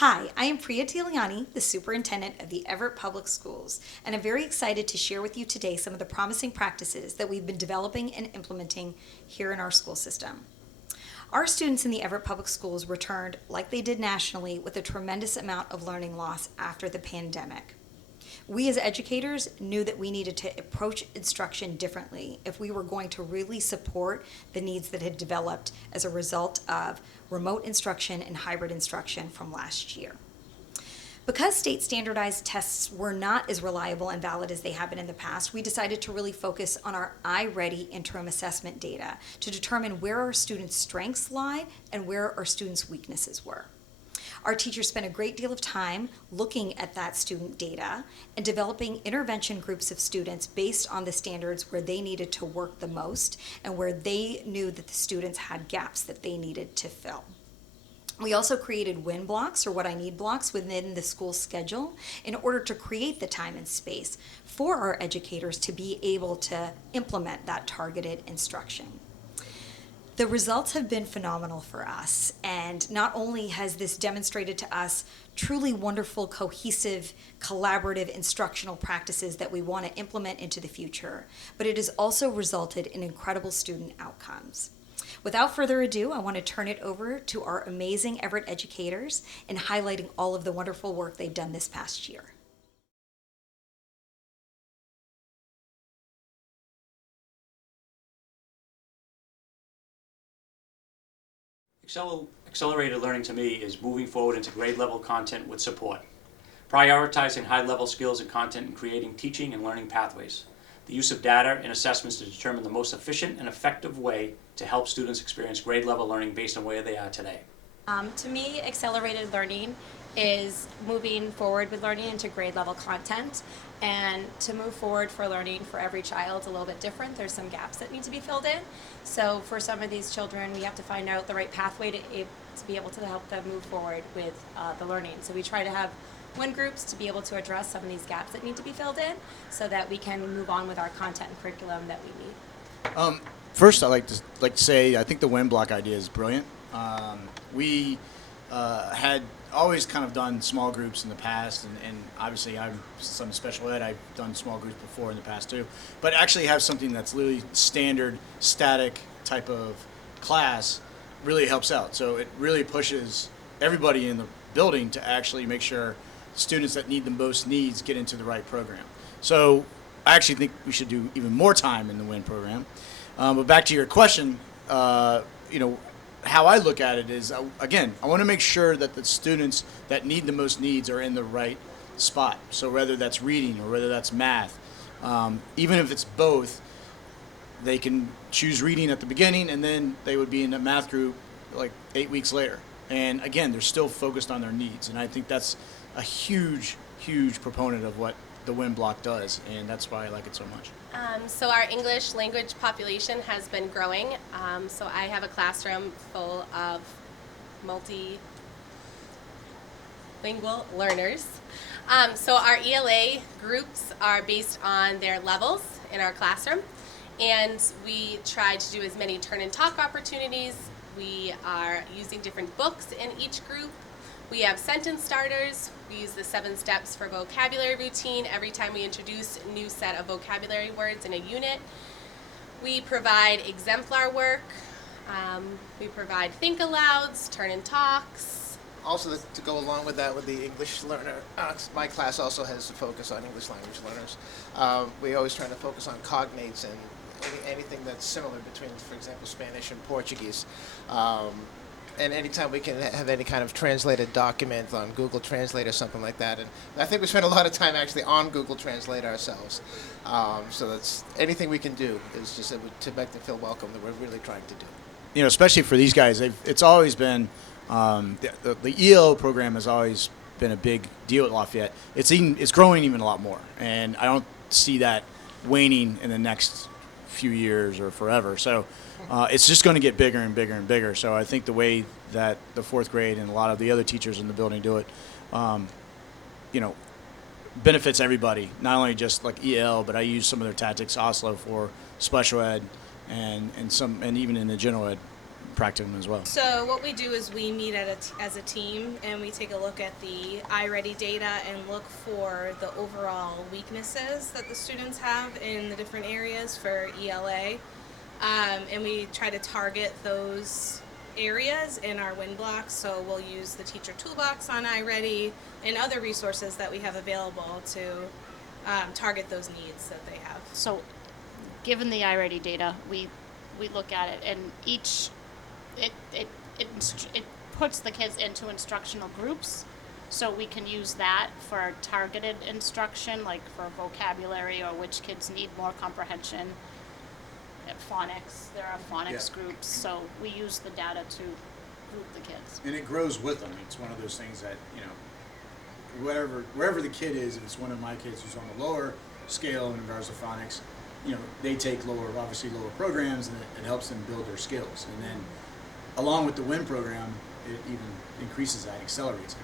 Hi, I am Priya Tiliani, the Superintendent of the Everett Public Schools, and I'm very excited to share with you today some of the promising practices that we've been developing and implementing here in our school system. Our students in the Everett Public Schools returned, like they did nationally, with a tremendous amount of learning loss after the pandemic. We as educators knew that we needed to approach instruction differently if we were going to really support the needs that had developed as a result of remote instruction and hybrid instruction from last year. Because state standardized tests were not as reliable and valid as they have been in the past, we decided to really focus on our iReady interim assessment data to determine where our students' strengths lie and where our students' weaknesses were. Our teachers spent a great deal of time looking at that student data and developing intervention groups of students based on the standards where they needed to work the most and where they knew that the students had gaps that they needed to fill. We also created win blocks, or what I need blocks, within the school schedule in order to create the time and space for our educators to be able to implement that targeted instruction. The results have been phenomenal for us, and not only has this demonstrated to us truly wonderful, cohesive, collaborative instructional practices that we want to implement into the future, but it has also resulted in incredible student outcomes. Without further ado, I want to turn it over to our amazing Everett educators in highlighting all of the wonderful work they've done this past year. Accelerated learning to me is moving forward into grade level content with support, prioritizing high level skills and content and creating teaching and learning pathways, the use of data and assessments to determine the most efficient and effective way to help students experience grade level learning based on where they are today. To me, accelerated learning is moving forward with learning into grade level content. And to move forward for learning for every child is a little bit different. There's some gaps that need to be filled in. So for some of these children, we have to find out the right pathway to be able to help them move forward with the learning. So we try to have win groups to be able to address some of these gaps that need to be filled in so that we can move on with our content and curriculum that we need. First, I'd like to say I think the win block idea is brilliant. We had always kind of done small groups in the past, and obviously since I'm special ed, I've done small groups before in the past too. But actually have something that's literally standard, static type of class really helps out. So it really pushes everybody in the building to actually make sure students that need the most needs get into the right program. So I actually think we should do even more time in the WIN program. But back to your question, how I look at it is, again, I want to make sure that the students that need the most needs are in the right spot. So whether that's reading or whether that's math, even if it's both, they can choose reading at the beginning and then they would be in a math group like 8 weeks later. And again, they're still focused on their needs. And I think that's a huge, huge proponent of what the WIN block does. And that's why I like it so much. So our English language population has been growing. So I have a classroom full of multilingual learners. So our ELA groups are based on their levels in our classroom. And we try to do as many turn and talk opportunities. We are using different books in each group. We have sentence starters. We use the 7 steps for vocabulary routine every time we introduce a new set of vocabulary words in a unit. We provide exemplar work. We provide think alouds, turn and talks. Also, to go along with that, with the English learner, my class also has a focus on English language learners. We always try to focus on cognates and anything that's similar between, for example, Spanish and Portuguese. And anytime we can have any kind of translated document on Google Translate or something like that. And I think we spend a lot of time actually on Google Translate ourselves. So that's anything we can do is just to make them feel welcome that we're really trying to do. Especially for these guys, it's always been, the ELO program has always been a big deal at Lafayette. It's growing even a lot more. And I don't see that waning in the next few years or forever. So it's just going to get bigger and bigger and bigger. So I think the way that the 4th grade and a lot of the other teachers in the building do it, benefits everybody, not only just like EL, but I use some of their tactics also for special ed and even in the general ed practicum as well? So what we do is we meet as a team and we take a look at the iReady data and look for the overall weaknesses that the students have in the different areas for ELA. And we try to target those areas in our win blocks. So we'll use the teacher toolbox on iReady and other resources that we have available to target those needs that they have. So, given the iReady data, we look at it, and it puts the kids into instructional groups, so we can use that for targeted instruction, like for vocabulary or which kids need more comprehension. At phonics, there are phonics groups, so we use the data to group the kids. And it grows with them. It's one of those things that, you know, wherever the kid is, if it's one of my kids who's on the lower scale in regards to phonics, you know, they take obviously lower programs, and it helps them build their skills. And then along with the WIN program, it even increases that, accelerates it.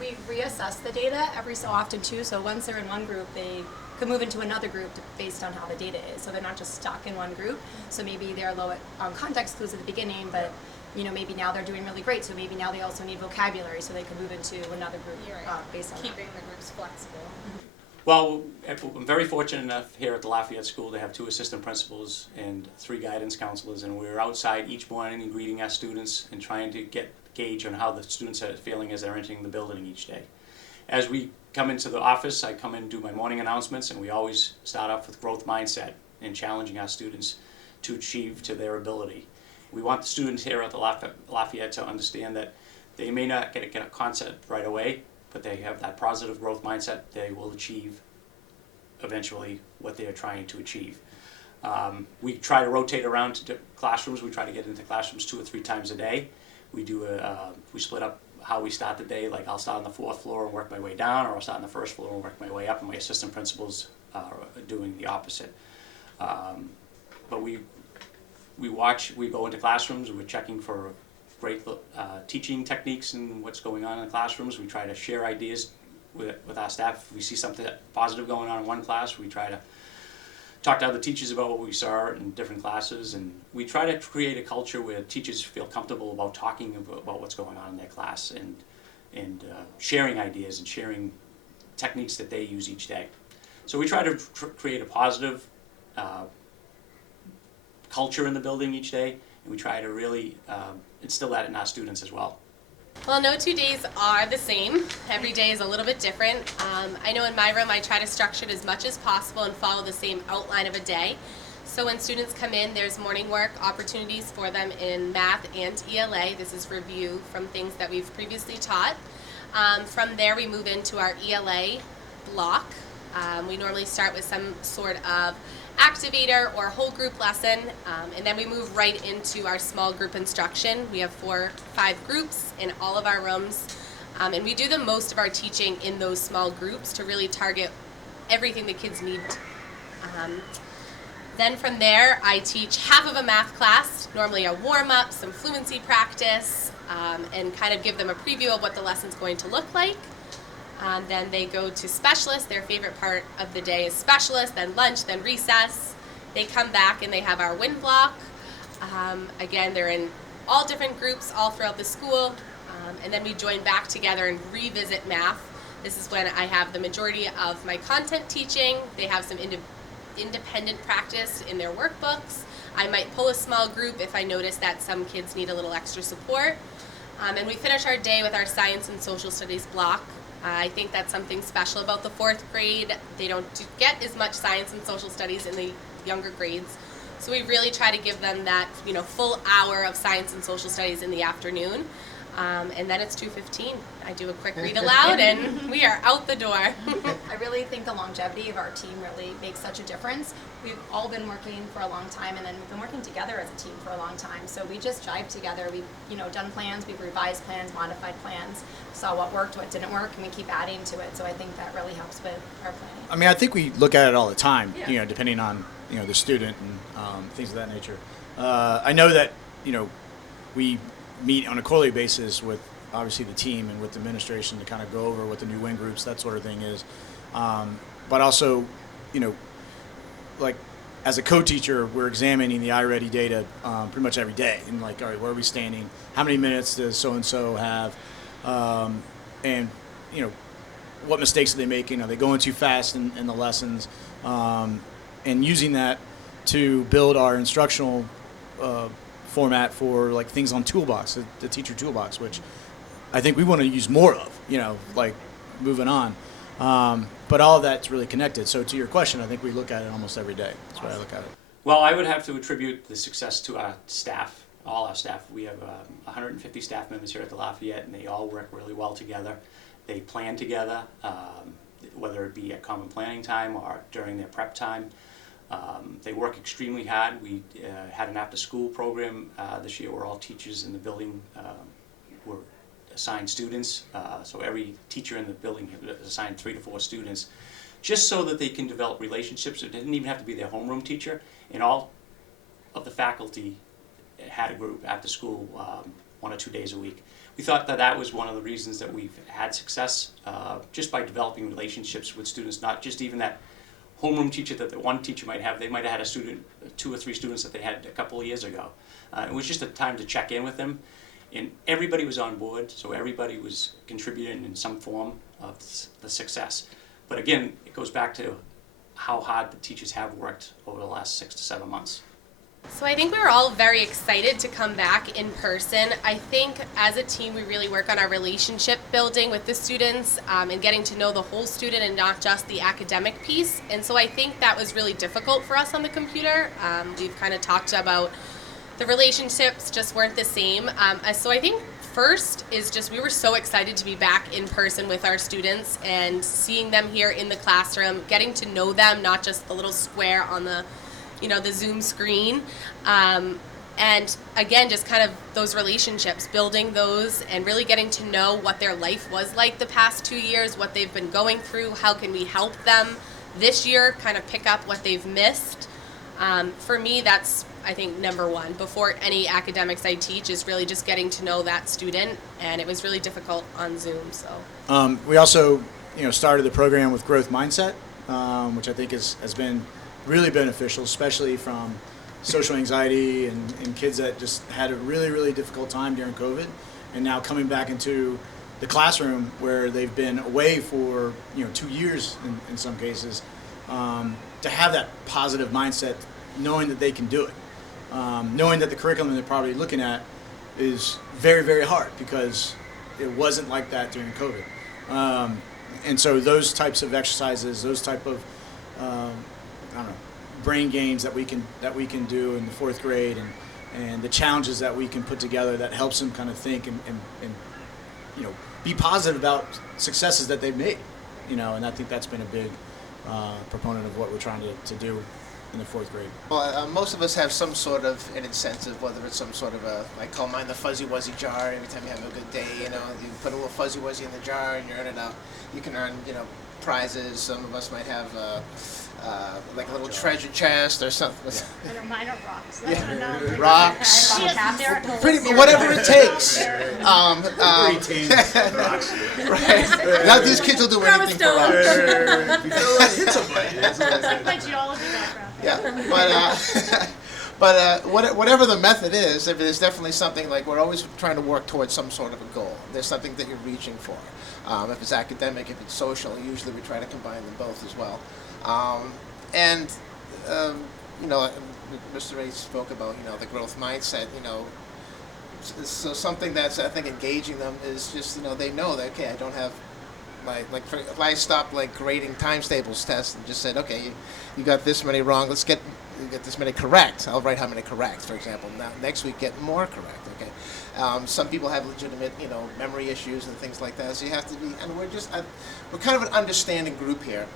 We reassess the data every so often too, so once they're in one group, they could move into another group based on how the data is. So they're not just stuck in one group. So maybe they're low on context clues at the beginning, but you know, maybe now they're doing really great, so maybe now they also need vocabulary, so they can move into another group based on Keeping the groups flexible. Well, I'm very fortunate enough here at the Lafayette School to have 2 assistant principals and 3 guidance counselors, and we're outside each morning and greeting our students and trying to gauge on how the students are feeling as they're entering the building each day. As we come into the office, I come in and do my morning announcements, and we always start off with growth mindset and challenging our students to achieve to their ability. We want the students here at the Lafayette to understand that they may not get a concept right away, but they have that positive growth mindset. They will achieve eventually what they are trying to achieve. We try to rotate around to classrooms. We try to get into classrooms 2 or 3 times a day. We split up how we start the day. Like I'll start on the 4th floor and work my way down, or I'll start on the 1st floor and work my way up, and my assistant principals are doing the opposite. But we go into classrooms, and we're checking for great teaching techniques and what's going on in the classrooms. We try to share ideas with our staff. If we see something positive going on in one class, we try to talk to other teachers about what we saw in different classes, and we try to create a culture where teachers feel comfortable about talking about what's going on in their class and sharing ideas and sharing techniques that they use each day. So we try to create a positive culture in the building each day, and we try to really instill that in our students as well. Well, no 2 days are the same. Every day is a little bit different. I know in my room I try to structure it as much as possible and follow the same outline of a day. So when students come in, there's morning work opportunities for them in math and ELA. This is review from things that we've previously taught. From there we move into our ELA block. We normally start with some sort of activator or whole group lesson, and then we move right into our small group instruction. We have 4 or 5 groups in all of our rooms, and we do the most of our teaching in those small groups to really target everything the kids need. Then from there, I teach half of a math class, normally a warm-up, some fluency practice, and kind of give them a preview of what the lesson's going to look like. Then they go to specialists. Their favorite part of the day is specialists, then lunch, then recess. They come back and they have our win block. Again, they're in all different groups all throughout the school. And then we join back together and revisit math. This is when I have the majority of my content teaching. They have some independent practice in their workbooks. I might pull a small group if I notice that some kids need a little extra support. And we finish our day with our science and social studies block. I think that's something special about the 4th grade. They don't get as much science and social studies in the younger grades. So we really try to give them that, full hour of science and social studies in the afternoon. And then it's 2:15. I do a quick read aloud and we are out the door. I really think the longevity of our team really makes such a difference. We've all been working for a long time, and then we've been working together as a team for a long time. So we just jive together. We've done plans, we've revised plans, modified plans, saw what worked, what didn't work, and we keep adding to it. So I think that really helps with our planning. I mean, I think we look at it all the time, Yeah. Depending on, the student and things of that nature. I know that, we meet on a quarterly basis with obviously the team and with the administration to kind of go over what the new win groups, that sort of thing is. But also, like as a co-teacher, we're examining the iReady data pretty much every day, and like, all right, where are we standing? How many minutes does so and so have? And you know, what mistakes are they making? Are they going too fast in the lessons? And using that to build our instructional format for like things on Toolbox, the teacher Toolbox, which I think we want to use more of. You know, like moving on. But all of that's really connected. So to your question, I think we look at it almost every day. That's why I look at it. Well, I would have to attribute the success to our staff, all our staff. We have 150 staff members here at the Lafayette, and they all work really well together. They plan together, whether it be at common planning time or during their prep time. They work extremely hard. We had an after-school program this year where all teachers in the building were assigned students. So every teacher in the building assigned 3 to 4 students, just so that they can develop relationships. It didn't even have to be their homeroom teacher. And all of the faculty had a group after school 1 or 2 days a week. We thought that that was one of the reasons that we've had success, just by developing relationships with students, not just even that homeroom teacher that the one teacher might have. They might have had a student, 2 or 3 students that they had a couple of years ago. It was just a time to check in with them. And everybody was on board, so everybody was contributing in some form of the success. But again, it goes back to how hard the teachers have worked over the last 6 to 7 months. So I think we were all very excited to come back in person. I think as a team we really work on our relationship building with the students and getting to know the whole student and not just the academic piece. And so I think that was really difficult for us on the computer. We've kind of talked about the relationships just weren't the same. So I think first is just we were so excited to be back in person with our students and seeing them here in the classroom, getting to know them, not just the little square on the, the Zoom screen. And again, just kind of those relationships, building those and really getting to know what their life was like the past 2 years, what they've been going through, how can we help them this year, kind of pick up what they've missed. For me, that's, I think, number one. Before any academics I teach is really just getting to know that student, and it was really difficult on Zoom. So we also, started the program with growth mindset, which I think has been really beneficial, especially from social anxiety and kids that just had a really, really difficult time during COVID, and now coming back into the classroom where they've been away for 2 years in some cases, to have that positive mindset, knowing that they can do it, knowing that the curriculum they're probably looking at is very, very hard because it wasn't like that during COVID. And so those types of exercises, those type of brain games that we can do in the 4th grade, and the challenges that we can put together that helps them kind of think and be positive about successes that they've made, and I think that's been a big proponent of what we're trying to do in the 4th grade. Well, most of us have some sort of an incentive, whether it's some sort of I call mine the fuzzy wuzzy jar. Every time you have a good day, you put a little fuzzy wuzzy in the jar and you earn it out. You can earn, prizes. Some of us might have like a little treasure chest or something. I know mine are rocks. Yeah. Rocks. Yes, Pretty, whatever it takes. Right. Now these kids will do anything for rocks. my geology background. Yeah, but whatever the method is, there's definitely something like we're always trying to work towards some sort of a goal. There's something that you're reaching for. If it's academic, if it's social, usually we try to combine them both as well. Mr. Ray spoke about the growth mindset. So something that's I think engaging them is just they know that okay, I don't have if I stopped grading times tables tests and just said okay, you got this many wrong, let's get this many correct. I'll write how many correct, for example. Now next week get more correct. Okay. Some people have legitimate memory issues and things like that. So you have to be, and we're kind of an understanding group here,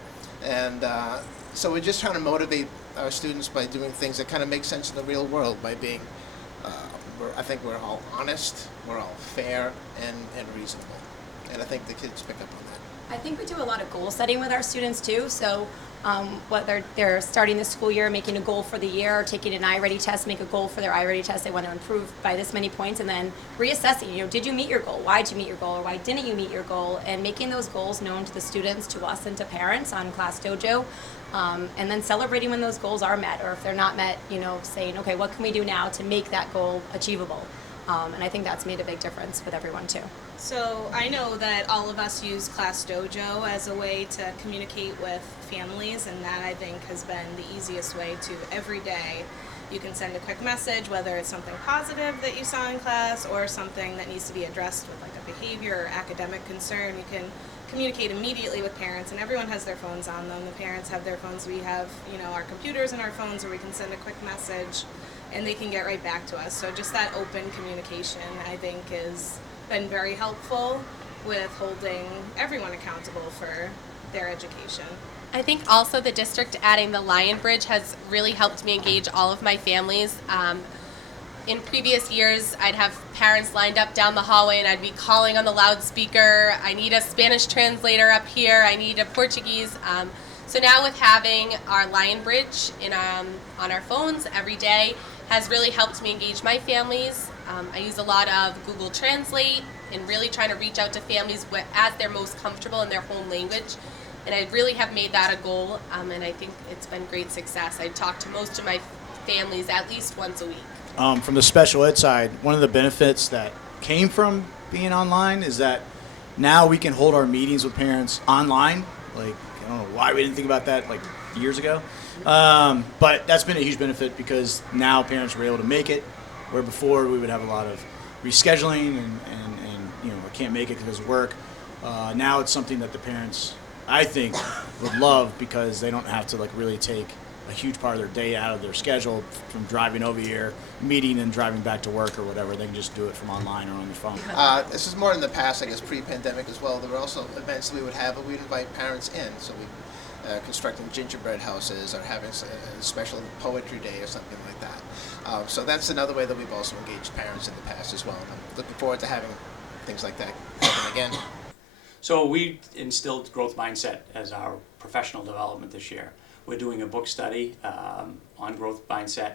and so we're just trying to motivate our students by doing things that kind of make sense in the real world by being. I think we're all honest, we're all fair and reasonable, and I think the kids pick up on that. I think we do a lot of goal setting with our students too. So whether they're starting the school year, making a goal for the year, or taking an iReady test, make a goal for their iReady test. They want to improve by this many points, and then reassessing. Did you meet your goal? Why did you meet your goal, or why didn't you meet your goal? And making those goals known to the students, to us, and to parents on Class Dojo. And then celebrating when those goals are met, or if they're not met, saying, okay, what can we do now to make that goal achievable? And I think that's made a big difference with everyone too. So I know that all of us use Class Dojo as a way to communicate with families, and that I think has been the easiest way to every day. You can send a quick message, whether it's something positive that you saw in class or something that needs to be addressed with like a behavior or academic concern. You can communicate immediately with parents, and everyone has their phones on them. The parents have their phones. We have, our computers and our phones where we can send a quick message and they can get right back to us. So just that open communication, I think, has been very helpful with holding everyone accountable for their education. I think also the district adding the Lion Bridge has really helped me engage all of my families. In previous years, I'd have parents lined up down the hallway and I'd be calling on the loudspeaker, I need a Spanish translator up here, I need a Portuguese. So now with having our Lion Bridge on our phones every day has really helped me engage my families. I use a lot of Google Translate and really trying to reach out to families as they're most comfortable in their home language. And I really have made that a goal, and I think it's been great success. I talk to most of my families at least once a week. From the special ed side, one of the benefits that came from being online is that now we can hold our meetings with parents online. Like, I don't know why we didn't think about that like years ago. But that's been a huge benefit because now parents were able to make it, where before we would have a lot of rescheduling and I can't make it because of work. Now it's something that the parents, I think, would love because they don't have to like really take a huge part of their day out of their schedule from driving over here, meeting and driving back to work or whatever. They can just do it from online or on their phone. This is more in the past, I guess, pre-pandemic as well. There were also events that we would have, but we'd invite parents in. So we constructing gingerbread houses or having a special poetry day or something like that. So that's another way that we've also engaged parents in the past as well. And I'm looking forward to having things like that happen again. So we instilled growth mindset as our professional development this year. We're doing a book study on growth mindset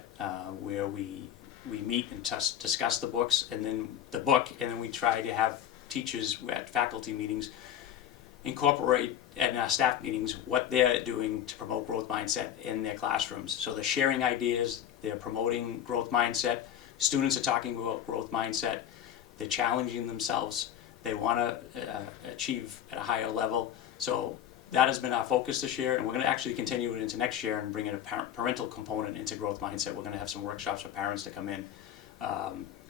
where we meet and discuss the books and then we try to have teachers at faculty meetings incorporate in our staff meetings what they're doing to promote growth mindset in their classrooms. So they're sharing ideas, they're promoting growth mindset, students are talking about growth mindset, they're challenging themselves, they want to achieve at a higher level. So that has been our focus this year, and we're going to actually continue it into next year and bring in a parental component into growth mindset. We're going to have some workshops for parents to come in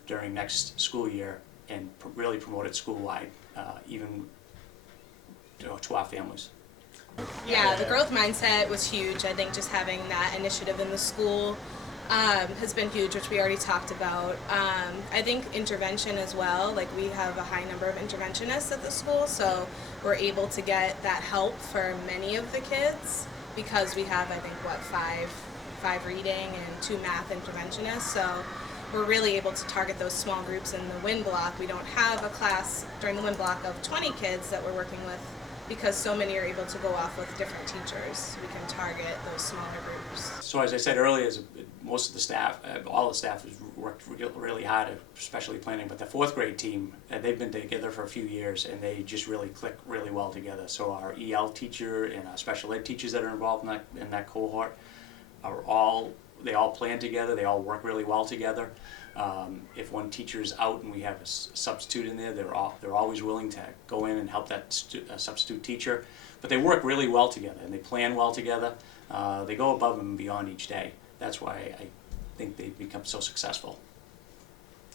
during next school year and really promote it school-wide, even to our families. Yeah, the growth mindset was huge. I think just having that initiative in the school has been huge, which we already talked about. I think intervention as well, like we have a high number of interventionists at the school, so we're able to get that help for many of the kids because we have, I think, five reading and 2 math interventionists, so we're really able to target those small groups in the WIN block. We don't have a class during the WIN block of 20 kids that we're working with because so many are able to go off with different teachers. We can target those smaller groups. So as I said earlier, most of the staff, all the staff has worked really hard, especially planning, but the 4th grade team, they've been together for a few years and they just really click really well together. So our EL teacher and our special ed teachers that are involved in that cohort they all plan together, they all work really well together. If one teacher is out and we have a substitute in there, they're always willing to go in and help that substitute teacher. But they work really well together and they plan well together. They go above and beyond each day. That's why I think they've become so successful.